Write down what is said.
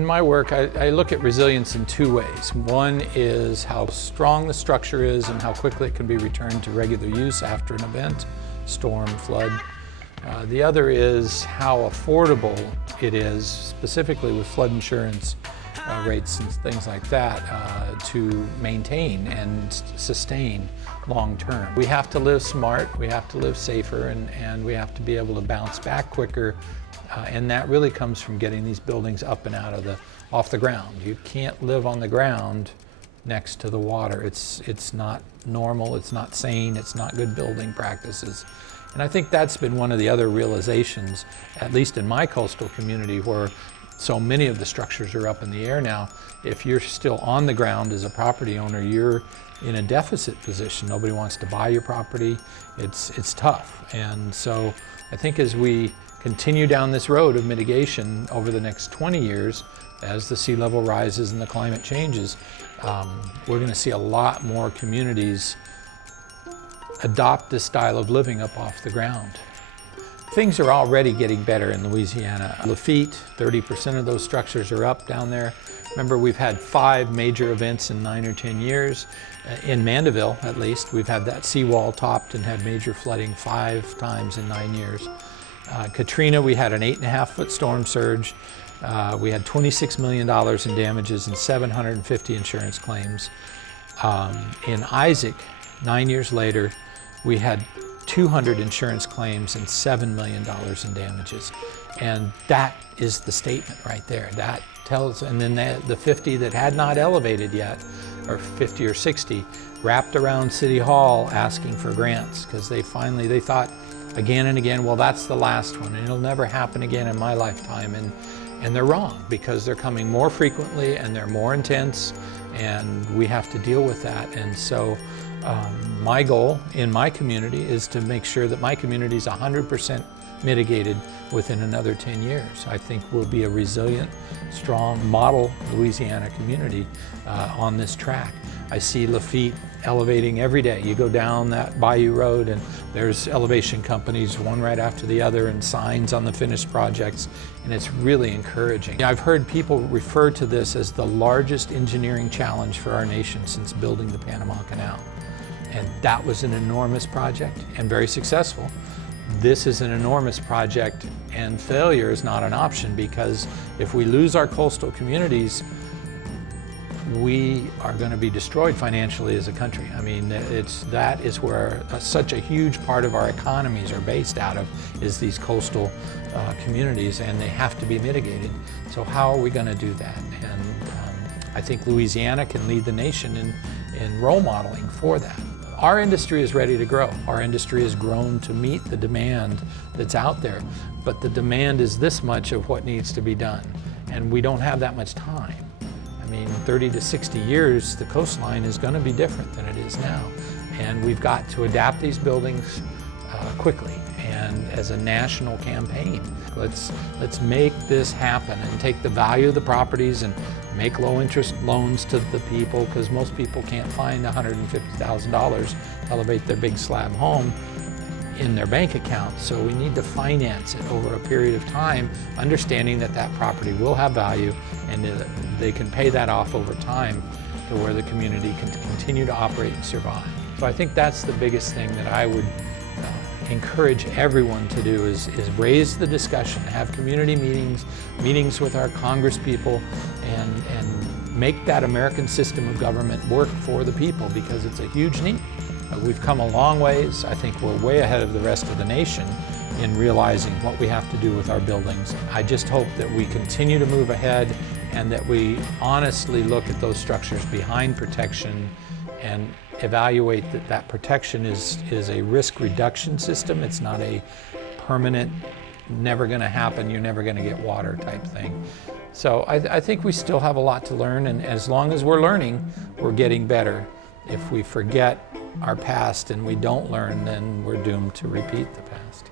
In my work, I look at resilience in two ways. One is how strong the structure is and how quickly it can be returned to regular use after an event, storm, flood. The other is how affordable it is, specifically with flood insurance rates and things like that, to maintain and sustain long term. We have to live smart, we have to live safer, and we have to be able to bounce back quicker. And that really comes from getting these buildings up and off the ground. You can't live on the ground next to the water. It's not normal, it's not sane, it's not good building practices. And I think that's been one of the other realizations, at least in my coastal community, where so many of the structures are up in the air now. If you're still on the ground as a property owner, you're in a deficit position. Nobody wants to buy your property. It's tough. And so I think as we continue down this road of mitigation over the next 20 years, as the sea level rises and the climate changes, we're going to see a lot more communities adopt this style of living up off the ground. Things are already getting better in Louisiana. Lafitte, 30% of those structures are up down there. Remember, we've had 5 major events in 9 or 10 years. In Mandeville, at least, we've had that seawall topped and had major flooding 5 times in 9 years. Katrina, we had an 8.5-foot storm surge. We had $26 million in damages and 750 insurance claims. In Isaac, 9 years later, we had 200 insurance claims and $7 million in damages. And that is the statement right there. That tells, and then the 50 that had not elevated yet, or 50 or 60, wrapped around City Hall asking for grants, because they thought again and again, well, that's the last one, and it'll never happen again in my lifetime. And they're wrong, because they're coming more frequently and they're more intense, and we have to deal with that. And so my goal in my community is to make sure that my community is 100% mitigated within another 10 years. I think we'll be a resilient, strong model Louisiana community on this track. I see Lafitte elevating every day. You go down that Bayou Road and there's elevation companies, one right after the other, and signs on the finished projects, and it's really encouraging. I've heard people refer to this as the largest engineering challenge for our nation since building the Panama Canal. And that was an enormous project and very successful. This is an enormous project, and failure is not an option, because if we lose our coastal communities, we are going to be destroyed financially as a country. I mean, that is where such a huge part of our economies are based out of, is these coastal communities, and they have to be mitigated. So how are we going to do that? And I think Louisiana can lead the nation in role modeling for that. Our industry is ready to grow. Our industry has grown to meet the demand that's out there, but the demand is this much of what needs to be done, and we don't have that much time. I mean, 30 to 60 years, the coastline is going to be different than it is now, and we've got to adapt these buildings quickly and as a national campaign. Let's make this happen and take the value of the properties and make low interest loans to the people, because most people can't find $150,000 to elevate their big slab home in their bank account. So we need to finance it over a period of time, understanding that that property will have value and they can pay that off over time to where the community can continue to operate and survive. So I think that's the biggest thing that I would encourage everyone to do, is raise the discussion, have community meetings with our Congress people, and make that American system of government work for the people, because it's a huge need. We've come a long ways. I think we're way ahead of the rest of the nation in realizing what we have to do with our buildings. I just hope that we continue to move ahead, and that we honestly look at those structures behind protection and evaluate that protection is a risk reduction system. It's not a permanent, never going to happen, you're never going to get water type thing. So I think we still have a lot to learn, and as long as we're learning, we're getting better. If we forget our past and we don't learn, then we're doomed to repeat the past.